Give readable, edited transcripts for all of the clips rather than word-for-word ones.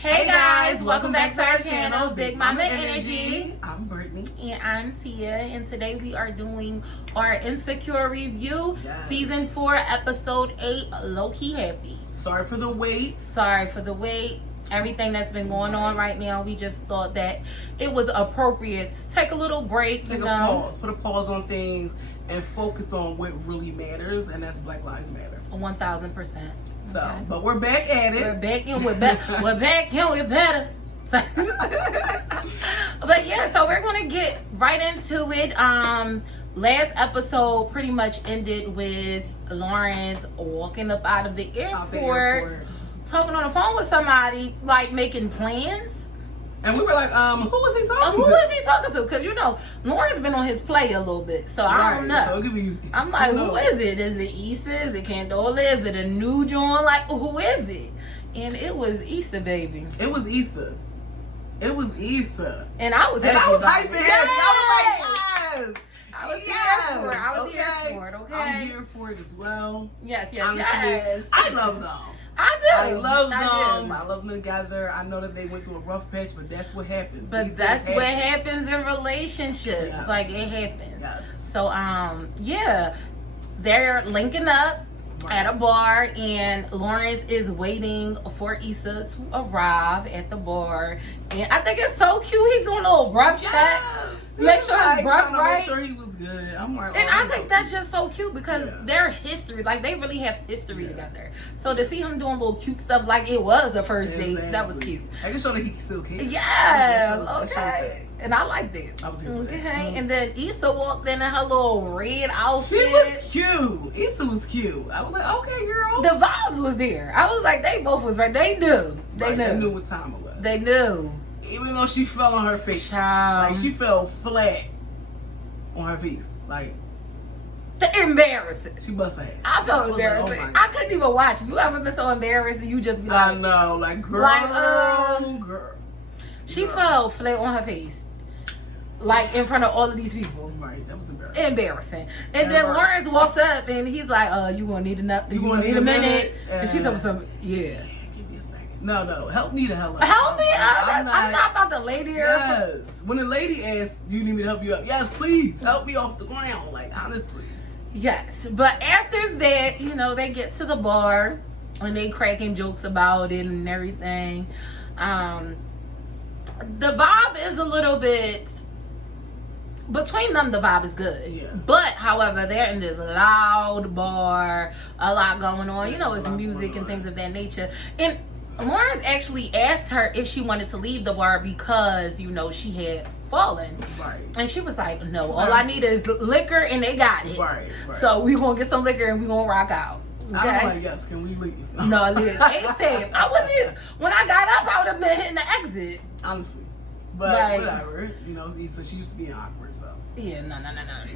Hey guys, welcome back to our channel, Big Mama Energy. I'm Brittany. And I'm Tia, and today we are doing our Insecure review, Season 4, Episode 8, Lowkey Happy. Sorry for the wait. Everything that's been going on right now, we just thought that it was appropriate to take a little break, Put a pause on things and focus on what really matters, and that's Black Lives Matter. 1000%. So, Okay. but we're back at it. We're back and we're better. We're back and we're better. So, but yeah, so we're gonna get right into it. Last episode pretty much ended with Lawrence walking up out of the airport, talking on the phone with somebody, like making plans. And we were like, who was he talking to? Who is he talking to? Because, you know, Lawrence been on his play a little bit. So I don't know. So it could be, I'm like, who is it? Is it Issa? Is it Candola? Is it a new joint? Like, who is it? And it was Issa, baby. It was Issa. And I was hyping it up. I was here for it. I was here for it, okay? I'm here for it as well. Yes. I love them. I do. I love them. I love them together. I know that they went through a rough patch, but that's what happens. But that's what happens in relationships. Yes. Like, it happens. Yes. So, yeah. They're linking up at a bar, and Lawrence is waiting for Issa to arrive at the bar. And I think it's so cute. He's doing a little breath check. Make sure his breath right. Make sure he was good. I'm like, and I think that's just so cute because their history, like they really have history together. So to see him doing little cute stuff like it was a first date, that was cute. I can show that he still can. Yeah, okay. And I liked it. I was here for that. And then Issa walked in her little red outfit. She was cute. Issa was cute. I was like, okay, girl. The vibes was there. I was like, they both was right. They knew. They knew what time it was. They knew. Even though she fell on her face. Child. Like, she fell flat on her face. Like, embarrassing. She must have. I felt embarrassed. Like, I couldn't even watch it. You ever been so embarrassed and you just be like, I know, like, girl. Girl. She fell flat on her face. Like, in front of all of these people. Right, that was embarrassing. And then Lawrence walks up and he's like, you gonna need a minute? And she's like, yeah. No, help me to help. Help me up. I'm not about to lay there. Yes. When a lady asks, do you need me to help you up? Yes, please. Help me off the ground. Like, honestly. Yes. But after that, you know, they get to the bar and they cracking jokes about it and everything. The vibe is a little bit, between them, the vibe is good. Yeah. But, however, they're in this loud bar, a lot going on. You know, it's music and things of that nature. And Lawrence actually asked her if she wanted to leave the bar because, you know, she had fallen. Right. And she was like, no, all I need is liquor and they got it. Right. So we gonna get some liquor and we gonna rock out. Okay? I'm like, yes, can we leave? No, they said, I wouldn't even, when I got up, I would have been hitting the exit. Honestly. But whatever. You know, she used to be awkward, so. Yeah, no.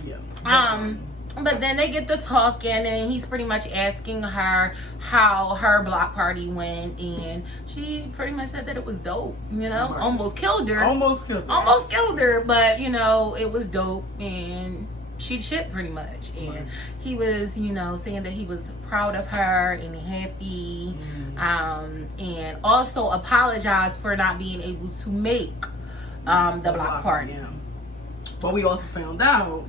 Yeah. But then they get to talking, and he's pretty much asking her how her block party went, and she pretty much said that it was dope. You know, almost killed her. Almost killed her, but you know, it was dope, and she shit pretty much. And he was, you know, saying that he was proud of her and happy, and also apologized for not being able to make the block party. Yeah. But we also found out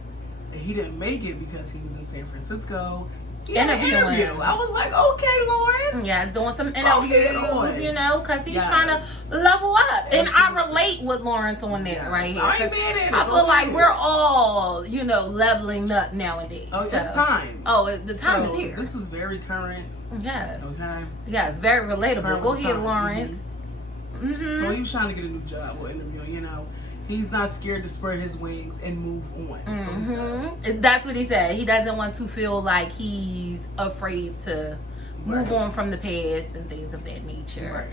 he didn't make it because he was in San Francisco. Interview. I was like, okay, Lawrence. Yeah, he's doing some interviews, you know, because he's trying to level up. Absolutely. And I relate with Lawrence on that right here. I ain't mad at it. I feel like we're all, you know, leveling up nowadays. Oh, so. It's time. Oh, the time is here. This is very current. Yes. No time. Yes, very relatable. Go ahead, Lawrence. So he was trying to get a new job or interview, you know. He's not scared to spread his wings and move on. So that's what he said. He doesn't want to feel like he's afraid to move on from the past and things of that nature.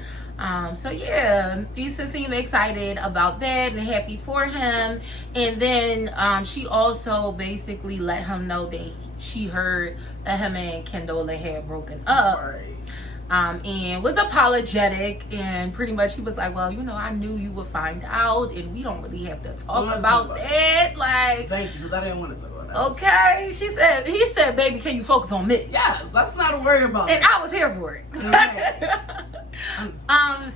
So yeah, Issa seemed excited about that and happy for him. And then she also basically let him know that she heard that him and Candola had broken up. And was apologetic, and pretty much he was like, well, you know, I knew you would find out, and we don't really have to talk about that. Like, thank you, because I didn't want to talk about that. Okay, he said, baby, can you focus on me? Yes, let's not worry about it. And I was here for it.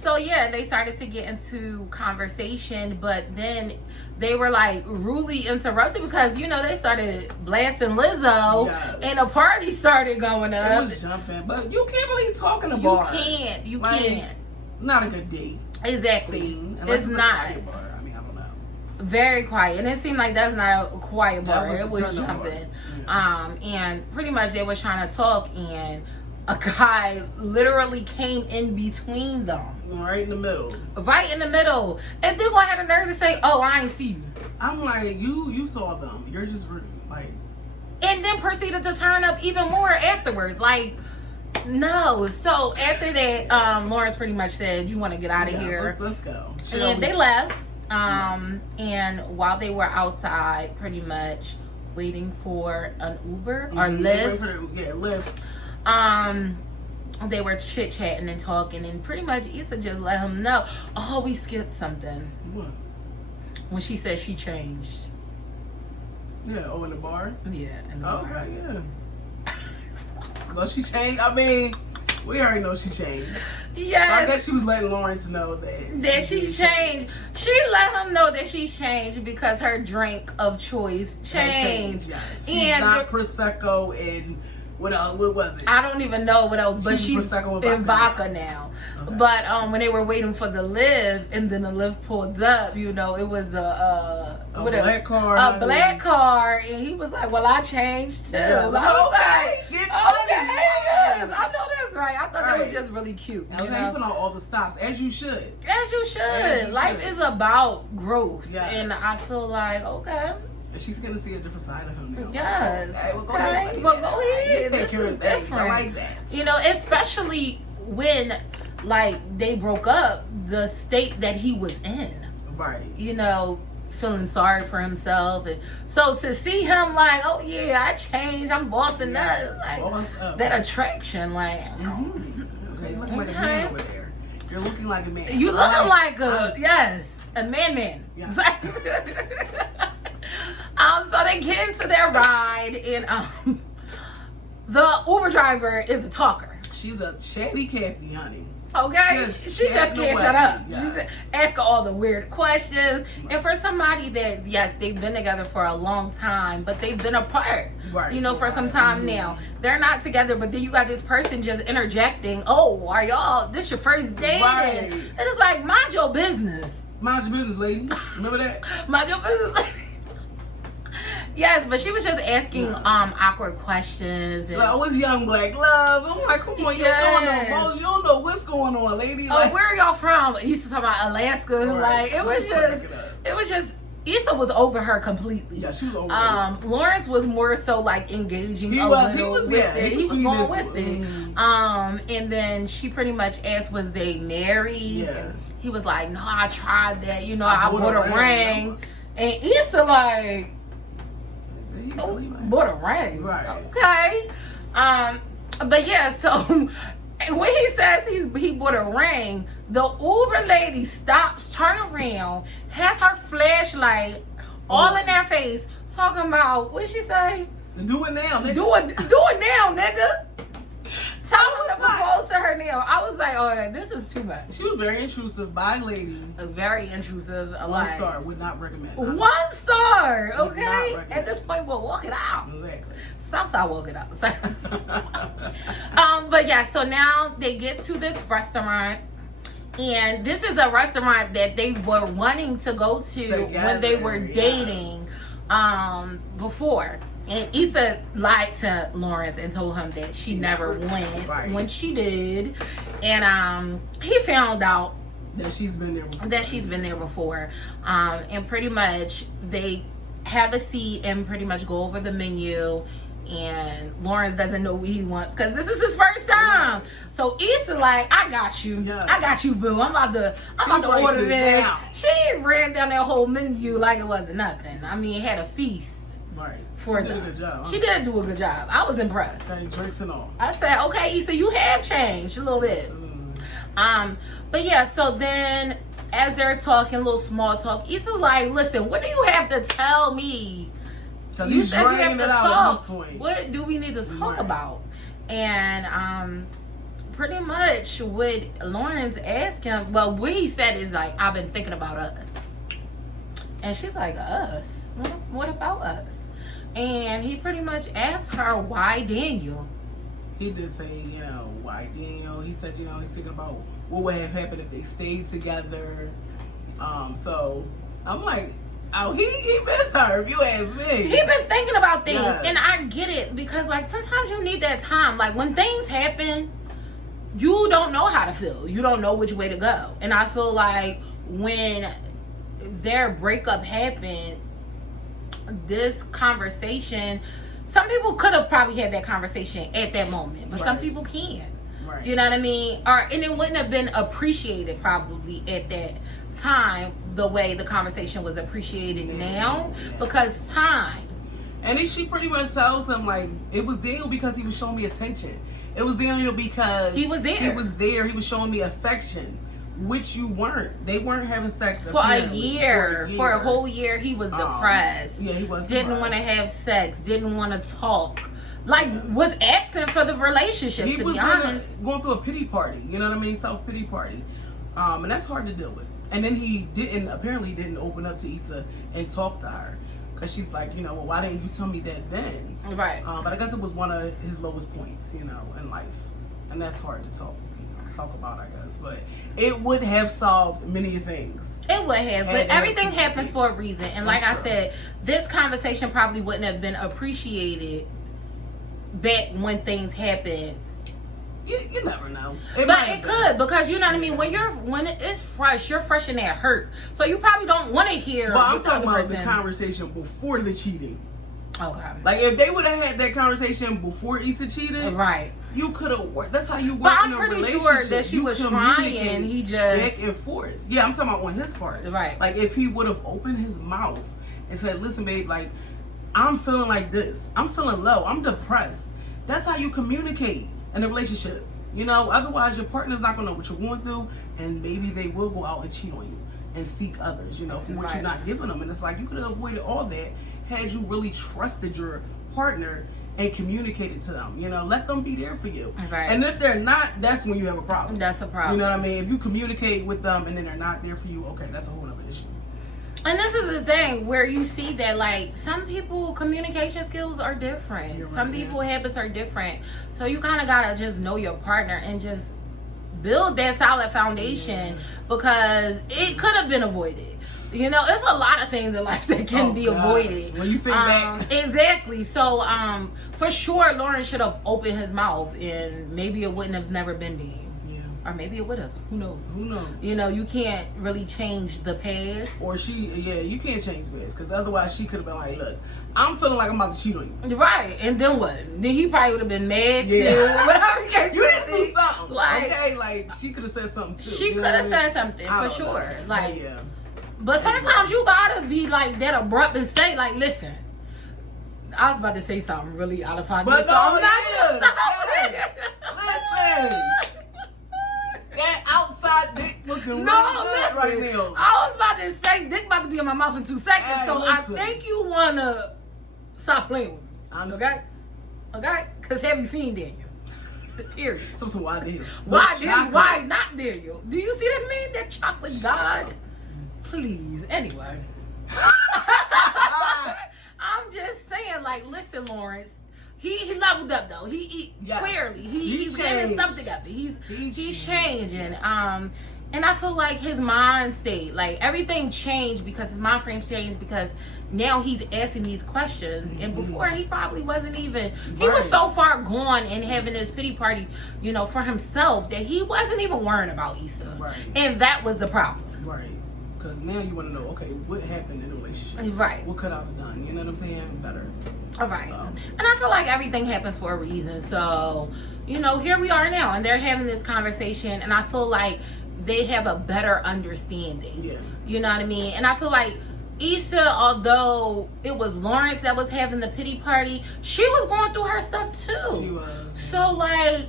So yeah, they started to get into conversation, but then they were like rudely interrupted because you know they started blasting Lizzo, and a party started going up. It was jumping, but you can't really talk in a bar. You can't. Not a good date. Exactly. It's not. I mean, I don't know. Very quiet, and it seemed like that's not a quiet bar. It was jumping. Yeah. And pretty much they was trying to talk, and a guy literally came in between them. Right in the middle. Right in the middle. And then I had a nerve to say, oh, I ain't see you. I'm like, you saw them. You're just rude. Like. And then proceeded to turn up even more afterwards. Like, no. So after that, Lawrence pretty much said, you want to get out of here. Let's go. And they left. And while they were outside, pretty much waiting for an Uber or Lyft. Lyft. They were chit chatting and talking, and pretty much Issa just let him know. Oh, we skipped something. What? When she said she changed. Yeah. Oh, in the bar. Yeah. In the bar. Okay. Yeah. Well, she changed. I mean, we already know she changed. Yes. So I guess she was letting Lawrence know that she's changed. She let him know that she's changed because her drink of choice changed. Yes. She's not Prosecco and what else? What was it? I don't even know what else, but she's in vodka now. Okay. But when they were waiting for the Lyft, and then the Lyft pulled up, you know, it was a black car. A black car, and he was like, "Well, I changed too." Yeah. Okay, get yes, I know that's right. I thought that was just really cute. Okay, you put on all the stops as you should. As you should. Life is about growth, and I feel like she's gonna see a different side of him now. Yes. Okay. Well, go ahead. Take care of things. I like that. You know, especially when they broke up, the state that he was in. Right. You know, feeling sorry for himself, and so to see him like, oh yeah, I changed, I'm bossing up, like that attraction, like. Okay, you're looking like a man over there. You're looking like a man. You looking like a man. Yeah. So they get into their ride, and the Uber driver is a talker. She's a chatty Cathy, honey. Okay, she just can't shut up. She's asking all the weird questions, and for somebody that they've been together for a long time, but they've been apart, you know, for some time now. They're not together, but then you got this person just interjecting. Oh, are y'all? This your first date? And it's like, mind your business. Mind your business, lady. Remember that? Mind your business, lady. Yes, but she was just asking awkward questions. And, like, oh, it's young black love. I'm like, come on, you don't know most. You don't know what's going on, lady. Like, where are y'all from? He used to talk about Alaska. Like, it was just, Issa was over her completely. Yeah, she was over her. Lawrence was more so like engaging. He was going with it. And then she pretty much asked, was they married? Yeah. And he was like, no, I tried that. You know, I bought a ring. And Issa like, bought a ring. Right. Okay. But yeah, so when he says he bought a ring, the Uber lady stops, turn around, has her flashlight all in their face, talking about, what she say? Do it now, nigga. Do it now, nigga. Tell him to propose to her now. I was like, oh, this is too much. She was very intrusive. Bye, lady. Very intrusive. 1 star. Would not recommend. 1 star. Okay. At this point, we'll walk it out. Exactly. Stop walking out. But yeah, so now they get to this restaurant. And this is a restaurant that they were wanting to go to when they were dating before. And Issa lied to Lawrence and told him that she never went when she did. And he found out that she's been there before. And pretty much they have a seat and pretty much go over the menu. And Lawrence doesn't know what he wants because this is his first time. So Issa like, I got you. I got you, boo. I'm about to order this. Down. She ran down that whole menu like it wasn't nothing. I mean, it had a feast. Right. For she did a good job. She did do a good job. I was impressed. Drinks and all. I said, okay, Issa, you have changed a little bit. But yeah, so then as they're talking, little small talk, Issa's like, listen, what do you have to tell me? Because he's dragging it out at this point. What do we need to talk about? And pretty much what Lawrence asked him, well, what he said is like, I've been thinking about us. And she's like, us? What about us? And he pretty much asked her, why Daniel? He did say, why Daniel? He said, he's thinking about what would have happened if they stayed together. So I'm like, oh, he missed her, if you ask me. He been thinking about things, and I get it, because like sometimes you need that time. Like when things happen, you don't know how to feel. You don't know which way to go. And I feel like when their breakup happened, this conversation, some people could have probably had that conversation at that moment, but some people can't. Right. You know what I mean? And it wouldn't have been appreciated probably at that time the way the conversation was appreciated now, because time. And she pretty much tells him, like, it was Daniel because he was showing me attention. It was Daniel because he was there. He was showing me affection, which you weren't. They weren't having sex for a year. For a whole year, he was depressed. Yeah, he was. Didn't want to have sex. Didn't want to talk. Like, was absent for the relationship, to be honest. Going through a pity party. You know what I mean? Self-pity party. And that's hard to deal with. And then he apparently didn't open up to Issa and talk to her. Because she's like, well, why didn't you tell me that then? Right. But I guess it was one of his lowest points, in life. And that's hard to talk about, I guess. But it would have solved many things. It would have, but everything happens for a reason. And like I said, this conversation probably wouldn't have been appreciated back when things happened. You never know. But it could, because you know what I mean. When it's fresh, you're fresh in that hurt, so you probably don't want to hear. But I'm talking about the conversation before the cheating. Okay. Like if they would have had that conversation before Issa cheated, right? You could have worked. That's how you work. But I'm in a pretty relationship. sure that she was trying. He just back and forth. Yeah, I'm talking about on his part. Right. Like if he would have opened his mouth and said, "Listen, babe, like I'm feeling like this. I'm feeling low. I'm depressed." That's how you communicate in a relationship. Otherwise your partner's not gonna know what you're going through, and maybe they will go out and cheat on you and seek others, for what you're not giving them. And it's like you could have avoided all that had you really trusted your partner and communicated to them. Let them be there for you. Right. And if they're not, that's when you have a problem. That's a problem. You know what I mean? If you communicate with them and then they're not there for you, okay, that's a whole other issue. And this is the thing where you see that, like, some people communication skills are different. Right, some people habits are different. So you kind of got to just know your partner and just build that solid foundation, because it could have been avoided. It's a lot of things in life that can be avoided. When you think back. Exactly. So, for sure, Lawrence should have opened his mouth, and maybe it wouldn't have never been Dean. Or maybe it would have. Who knows? You can't really change the past. Or you can't change the past, because otherwise she could have been like, look, I'm feeling like I'm about to cheat on you. Right. And then what? Then he probably would have been mad too. Whatever. You didn't do something. Like, like she could have said something too. She could have said something for sure. Know. Like, but sometimes you gotta be like that abrupt and say, like, listen, I was about to say something really out of pocket. But so I'm not gonna listen. That outside dick looking really good right now. I was about to say dick about to be in my mouth in 2 seconds, hey, so listen. I think you wanna stop playing with me. Honestly. Okay? Because have you seen Daniel? Period. So why did? Why not Daniel? Do you see that man? That chocolate god? Please. Anyway. I'm just saying, like, listen, Lawrence. He leveled up though. Clearly he's getting his stuff together. He's changing. And I feel like his mind state, like everything changed because his mind frame changed, because now he's asking these questions. And before he probably wasn't even. He was so far gone and having this pity party, for himself, that he wasn't even worrying about Issa. Right. And that was the problem. Right. Because now you want to know, okay, what happened in the relationship? Right. What could I have done? You know what I'm saying? Better. All right. So. And I feel like everything happens for a reason. So, here we are now, and they're having this conversation, and I feel like they have a better understanding. Yeah. You know what I mean? And I feel like Issa, although it was Lawrence that was having the pity party, she was going through her stuff too. She was. So, like,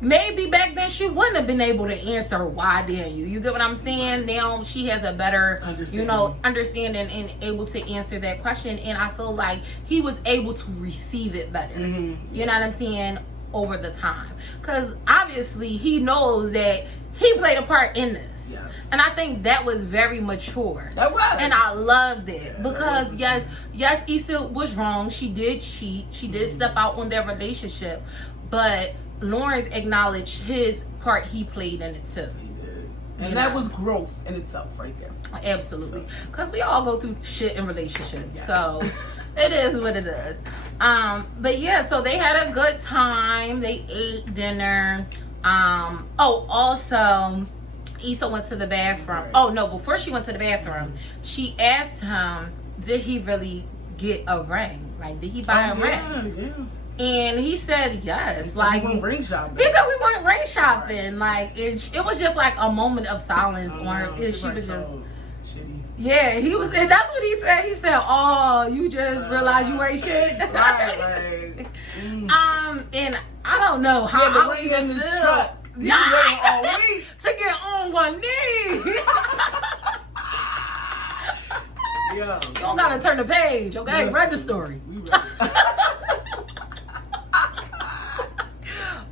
maybe back then she wouldn't have been able to answer why didn't you. You get what I'm saying? Now she has a better, understanding and able to answer that question. And I feel like he was able to receive it better. Mm-hmm. You know what I'm saying? over the time. Because obviously he knows that he played a part in this. Yes. And I think that was very mature. That was. And I loved it. Yeah, because was yes, Issa was wrong. She did cheat. She did step out on their relationship. But Lawrence acknowledged his part he played in it too. He did. And that was growth in itself right there. Absolutely. Because we all go through shit in relationships. Yeah. So it is what it is. But yeah, so they had a good time. They ate dinner. Also, Issa went to the bathroom. Right. Oh no, before she went to the bathroom, she asked him, did he really get a ring? Like, did he buy a ring? Yeah. And he said yes. He Like, went ring shopping. he said we went ring shopping. Like, it was just like a moment of silence on her. She was just shitty. yeah, he was, and that's what he said. He said, "Oh, you just realized you ain't shit." Right. And I don't know how the I would ring even in the feel. truck. You Yeah. waiting all week. To get on one knee. Yeah. You don't gotta turn the page, okay? Yes. Read the story. We read it.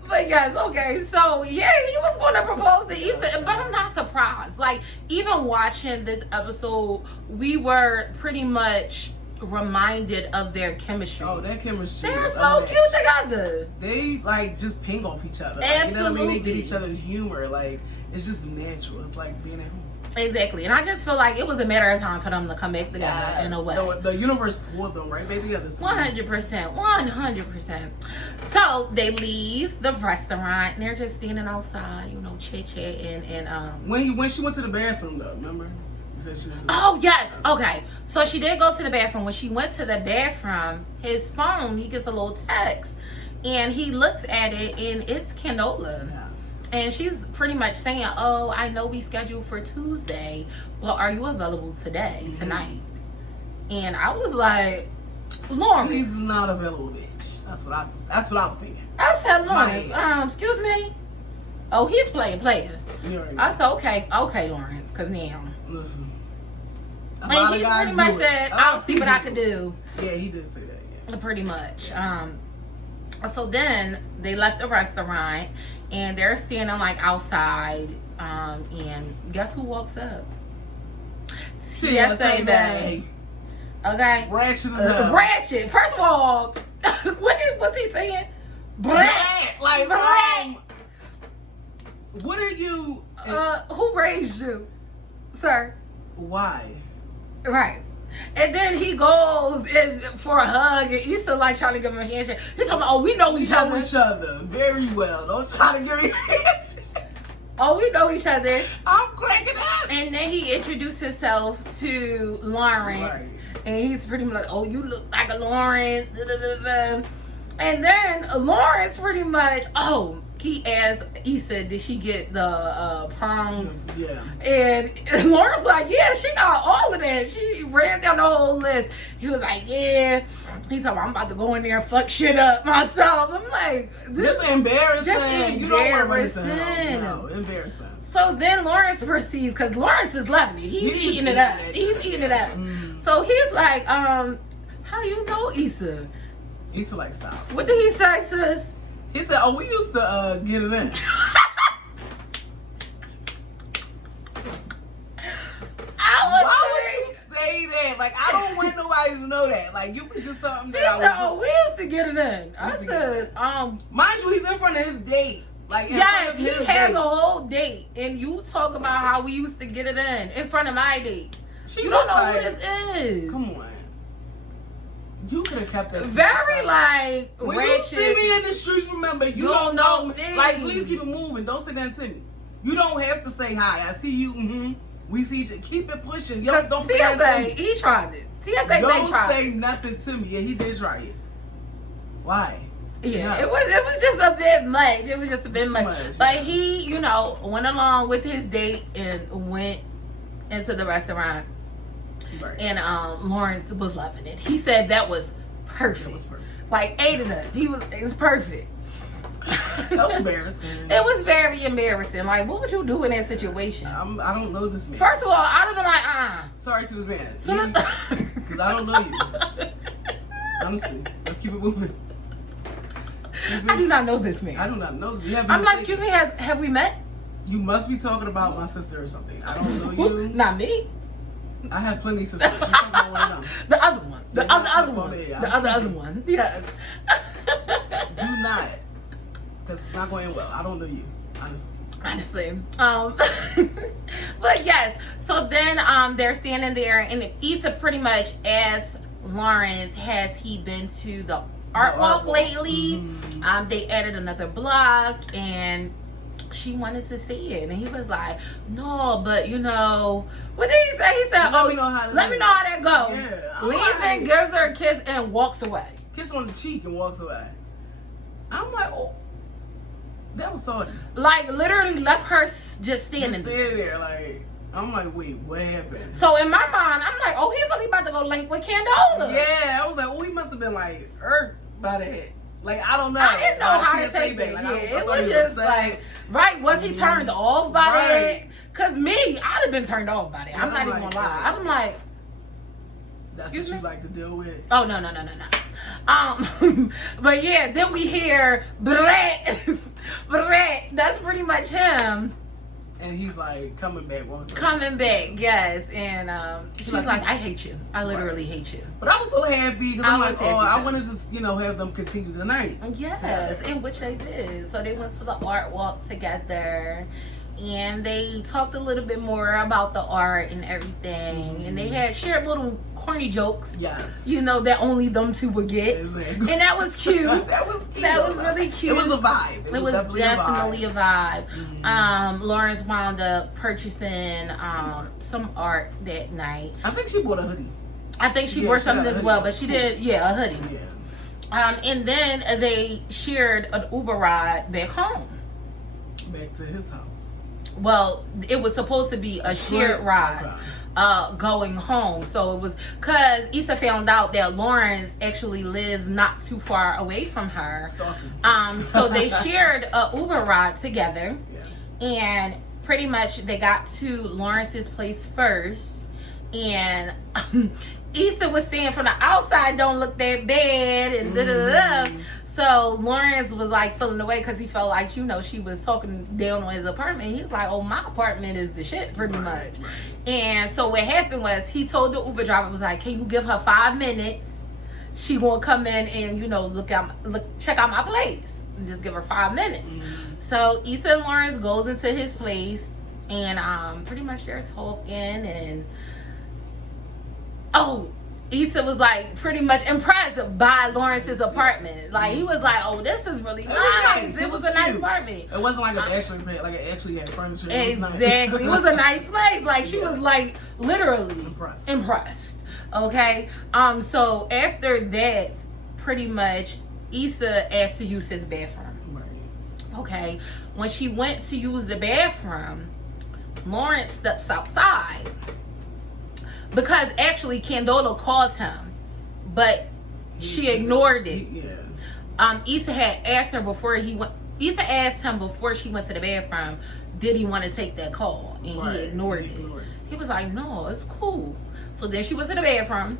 But yes, okay. So yeah, he was going to propose to Issa, but I'm not surprised. Like, even watching this episode, we were pretty much reminded of their chemistry. Oh, their chemistry. They're is so unmatched. cute together. They like just ping off each other. Like, you know what I mean? They get each other's humor. Like, it's just natural. It's like being at home. Exactly. And I just feel like it was a matter of time for them to come back together in a way. The universe pulled them right back together. 100%. 100%. So they leave the restaurant and they're just standing outside, you know, chit-chatting and When she went to the bathroom though, remember? You said she was oh yes. Okay. So she did go to the bathroom. When she went to the bathroom, his phone, he gets a little text. And he looks at it and it's Canola. Yeah. And she's pretty much saying, oh, I know we scheduled for Tuesday, but are you available today, tonight? And I was like, Lawrence. He's not available, bitch. That's what I was thinking. I said, Lawrence, excuse me? Oh, he's playing player. I said, okay, Lawrence, because now. Listen. And he pretty much said, I'll see what I can do. Yeah, he did say that, yeah. Pretty much. So then they left the restaurant and they're standing like outside. And guess who walks up? TSA Bay. Okay. Ratchet as hell. Ratchet. First of all, what's he saying? Brat. Like, what are you? Who raised you, sir? Why? Right. And then he goes in for a hug, and Issa like trying to give him a handshake. He's talking about, oh, we know each other very well. Don't try to give me a handshake. Oh, we know each other. I'm cracking up. And then he introduced himself to Lawrence. Right. And he's pretty much like, oh, you look like a Lawrence. Da, da, da, da. And then Lawrence pretty much, he asked Issa, did she get the prongs? Yeah. And Lawrence like, yeah, she got all of that. She ran down the whole list. He was like, yeah. He's like, I'm about to go in there and fuck shit up myself. I'm like, this just embarrassing. Just You don't want to run embarrassing. into him. No, embarrassing. So then Lawrence proceeds, because Lawrence is loving it. He's eating it up. He's eating it up. So he's like, how you know Issa? Issa like, stop. What did he say, sis? He said, oh, we used to get it in. Why would you say that? Like, I don't want nobody to know that. Like, you was just something that I was said, oh, we used to get it in. I said, mind you, he's in front of his date. Like, yes, he has a whole date, and you talk about how we used to get it in front of my date. You don't know who this is. Come on. You could have kept that. Very like when ratchet. you see me in the streets, remember you don't know me. Like, please keep it moving. Don't say that to me. You don't have to say hi. I see you. We see you. Keep it pushing. Yo, don't say that to me. He tried it. TSA don't tried say it. nothing to me. Yeah, he did try it. Why? Yeah, it was just a bit much. It was just a bit much. But he, went along with his date and went into the restaurant. Right. And Lawrence was loving it. He said that was perfect. It was perfect. Like, ate it up. It was perfect. That was embarrassing. It was very embarrassing. Like, what would you do in that situation? I don't know this man. First of all, I'd have been like, sorry to this man. Because I don't know you. Honestly, let's keep it moving. I do not know this man. I do not know this. I'm like, excuse me, have we met? You must be talking about my sister or something. I don't know you. Not me. I had plenty of sisters. You're talking about one of them. The other one. The other one. Yeah, The other one. Yes. Do not. Because it's not going well. I don't know you. Honestly. But yes. So then they're standing there, and Issa pretty much asks Lawrence, has he been to the art walk lately? Mm-hmm. They added another block, and she wanted to see it, and he was like, no, but you know, what did he say? He said, let me know how that go. Yeah, Leaves and gives her a kiss and walks away. Kiss on the cheek and walks away. I'm like, oh, that was salty. Like, literally left her just standing there. Like, I'm like, wait, what happened? So in my mind, I'm like, oh, he really about to go link with Candola. Yeah, I was like, oh, he must have been like irked by that. Like, I don't know. I didn't know how to take that. Like, it was just like, right, was he turned off by that? Because me, I'd have been turned off by that. I'm not even gonna lie. I'm like, that's what you like to deal with? Oh, no. But yeah, then we hear, Brett. That's pretty much him. And he's like, coming back. Coming back, yes. And she's like, I hate you. I literally hate you. But I was so happy because I'm like, oh, I too. want to just, have them continue the night. Yes, in which they did. So they went to the art walk together. And they talked a little bit more about the art and everything. And they had shared little corny jokes. Yes. That only them two would get. Exactly. And that was cute. That was really cute. It was a vibe. It was definitely a vibe. Mm-hmm. Lawrence wound up purchasing some art that night. I think she bought a hoodie. I think she bought something as well, but she did, a hoodie. Yeah. And then they shared an Uber ride back home. Back to his house. Well, it was supposed to be a shared ride going home. So it was because Issa found out that Lawrence actually lives not too far away from her. So they shared a Uber ride together. Yeah. And pretty much they got to Lawrence's place first. And Issa was saying from the outside, don't look that bad and da-da-da. So Lawrence was like feeling away because he felt like, she was talking down on his apartment. He's like, oh, my apartment is the shit pretty much. And so what happened was he told the Uber driver, was like, can you give her 5 minutes? She gonna come in and check out my place and just give her 5 minutes. So Issa and Lawrence goes into his place and pretty much they're talking and Issa was like pretty much impressed by Lawrence's apartment. Like he was like, "Oh, this is really nice. It was a nice apartment. It wasn't like it actually had furniture. Exactly. It was a nice place. Like she was like literally impressed. Okay. So after that, pretty much Issa asked to use his bathroom. Right. Okay. When she went to use the bathroom, Lawrence steps outside. Because actually Candola called him, but she ignored it. Issa had asked her before he went. Issa asked him before she went to the bathroom, did he want to take that call? And he ignored it. He was like, no, it's cool. So then she went to the bathroom,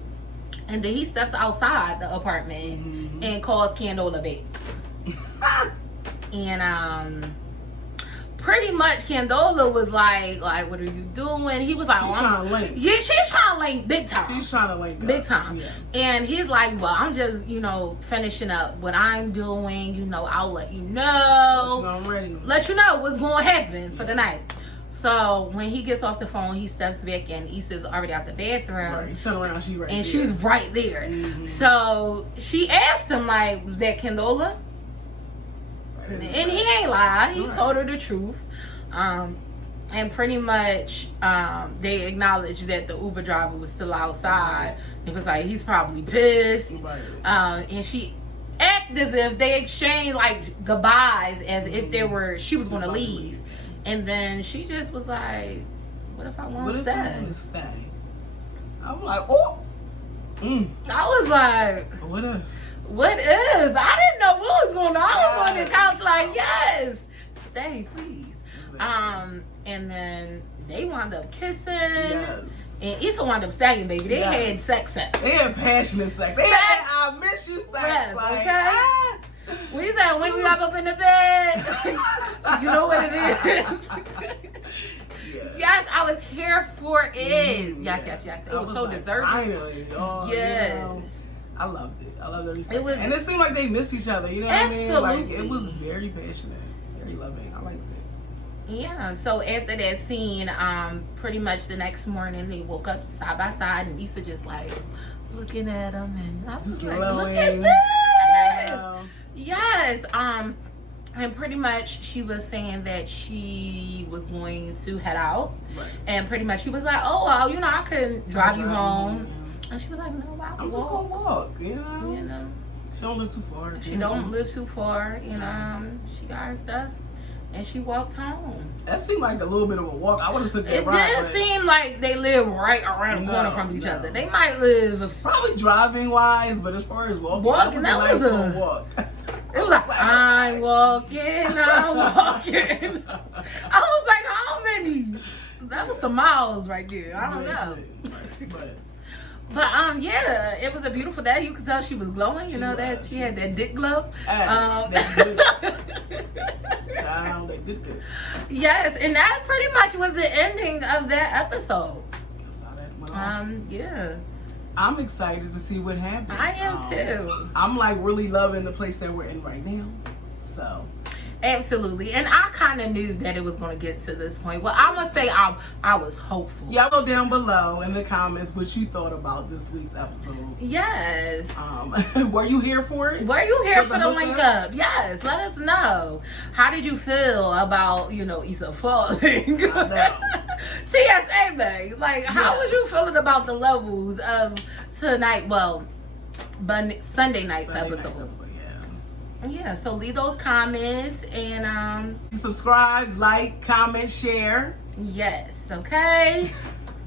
and then he steps outside the apartment and calls Candola back. And pretty much Candola was like, what are you doing? He was like, she's trying to link. Yeah, she's trying to link big time. She's trying to link big time. Yeah. And he's like, well, I'm just, finishing up what I'm doing. I'll let you know. Let you know what's going to happen for the night. So when he gets off the phone, he steps back and Issa's already out the bathroom. Right. Turn around, she's right there. And she's right there. So she asked him, like, was that Candola? And he ain't lie. He told her the truth. And pretty much they acknowledged that the Uber driver was still outside. It was like, he's probably pissed. And she acted as if they exchanged like goodbyes as if she was going to leave. And then she just was like, what if I want to stay? I'm like, oh. I was like, what if? What if? I didn't know what was going on. I was on the couch like, yes, stay, please. And then they wound up kissing. Yes. And Issa wound up staying, baby. They had sex. They had passionate sex. They had I miss you sex. Yes, like, okay. We said when we got up in the bed. You know what it is. Yes, I was here for it. Yes. It was so deserving. Finally. Oh, yes. You know, I loved it. I loved every second. It was, and it seemed like they missed each other. You know what absolutely. I mean? Like, it was very passionate, very loving. I liked it. Yeah. So after that scene, pretty much the next morning they woke up side by side, and Issa just like looking at him, and I was Just like, glowing. look at this. Yeah. Yes. And pretty much she was saying that she was going to head out. Right. And pretty much he was like, oh, well, you know, I couldn't drive you home. And she was like, no, I'm just gonna walk, you know? She don't live too far. She don't live too far, you know. She got her stuff. And she walked home. That seemed like a little bit of a walk. I would have took that It ride. didn't seem like they live right around the corner from each other. They might live probably driving wise, but as far as walking, that was a nice little walk. It was like, I'm walking. I was like, how many? That was some miles right there. I don't know. But yeah, it was a beautiful day. You could tell she was glowing. You know that she had that dick glow. Child, they did good. Yes, and that pretty much was the ending of that episode. That's how that went off. Yeah. I'm excited to see what happens. I am too. I'm like really loving the place that we're in right now. So. Absolutely. And I kind of knew that it was going to get to this point. Well, I'm going to say I was hopeful. Y'all go down below in the comments what you thought about this week's episode. Yes. Were you here for it? Were you here for the link up? Yes. Let us know. How did you feel about, you know, Issa falling? I know. TSA, babe. Like, how was you feeling about the levels of tonight? Well, Sunday night's episode. Yeah, so leave those comments and subscribe, like, comment, share. Yes, okay.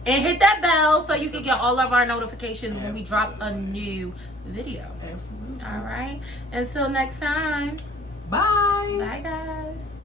And hit that bell so you can get all of our notifications when we drop a new video. Absolutely. All right. Until next time. Bye. Bye, guys.